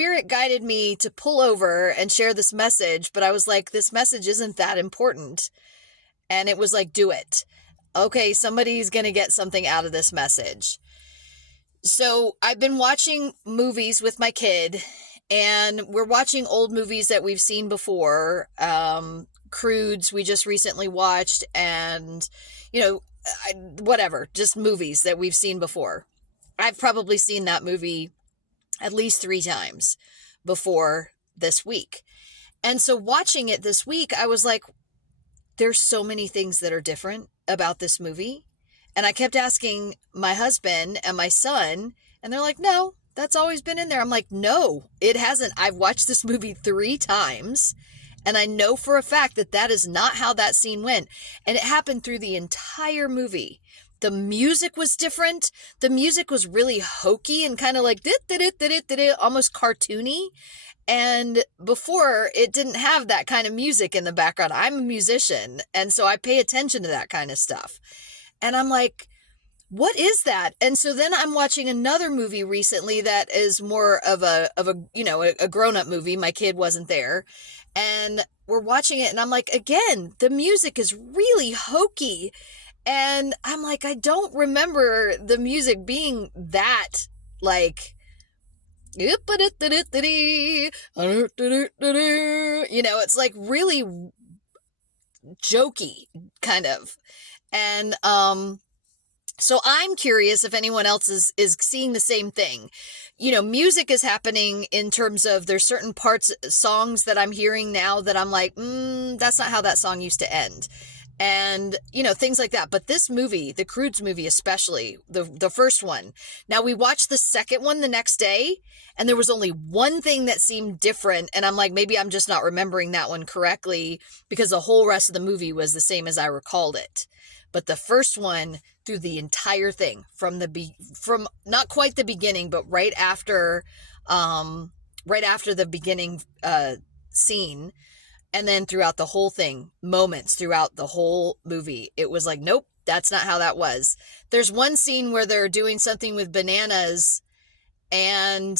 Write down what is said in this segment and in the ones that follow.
spirit guided me to pull over and share this message, but I was like, this message isn't that important. And it was like, do it. Okay, somebody's going to get something out of this message. So I've been watching movies with my kid, and we're watching old movies that we've seen before. Croods we just recently watched, and, whatever, just movies that we've seen before. I've probably seen that movie at least 3 times before this week. And so watching it this week, I was like, there's so many things that are different about this movie. And I kept asking my husband and my son, and they're like, no, that's always been in there. I'm like, no, it hasn't. I've watched this movie 3 times, and I know for a fact that that is not how that scene went. And it happened through the entire movie. The music was different. The music was really hokey and kind of like almost cartoony. And before, it didn't have that kind of music in the background. I'm a musician, and so I pay attention to that kind of stuff. And I'm like, what is that? And so then I'm watching another movie recently that is more of a grown-up movie. My kid wasn't there. And we're watching it, and I'm like, again, the music is really hokey. And I'm like, I don't remember the music being that, like, it's like really jokey, kind of. And so I'm curious if anyone else is seeing the same thing. Music is happening in terms of there's certain parts, songs that I'm hearing now that I'm like, that's not how that song used to end. And, things like that. But this movie, the Croods movie especially, the first one. Now, we watched the second one the next day, and there was only one thing that seemed different. And I'm like, maybe I'm just not remembering that one correctly, because the whole rest of the movie was the same as I recalled it. But the first one, through the entire thing, from not quite the beginning, but right after the beginning scene, and then throughout the whole thing, moments throughout the whole movie, it was like, nope, that's not how that was. There's one scene where they're doing something with bananas, and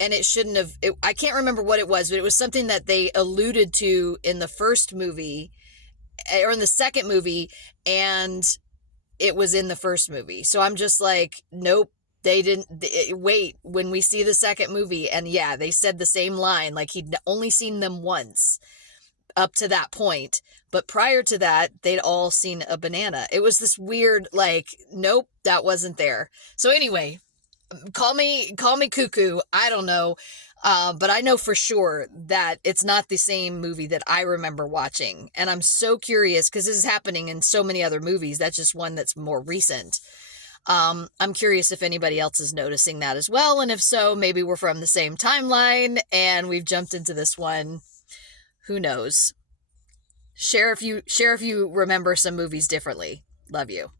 it shouldn't have, I can't remember what it was, but it was something that they alluded to in the first movie, or in the second movie, and it was in the first movie. So I'm just like, nope. They didn't wait when we see the second movie. And yeah, they said the same line, like he'd only seen them once up to that point. But prior to that, they'd all seen a banana. It was this weird, like, nope, that wasn't there. So anyway, call me cuckoo. I don't know. But I know for sure that it's not the same movie that I remember watching. And I'm so curious because this is happening in so many other movies. That's just one that's more recent. I'm curious if anybody else is noticing that as well. And if so, maybe we're from the same timeline and we've jumped into this one. Who knows? Share if you remember some movies differently. Love you.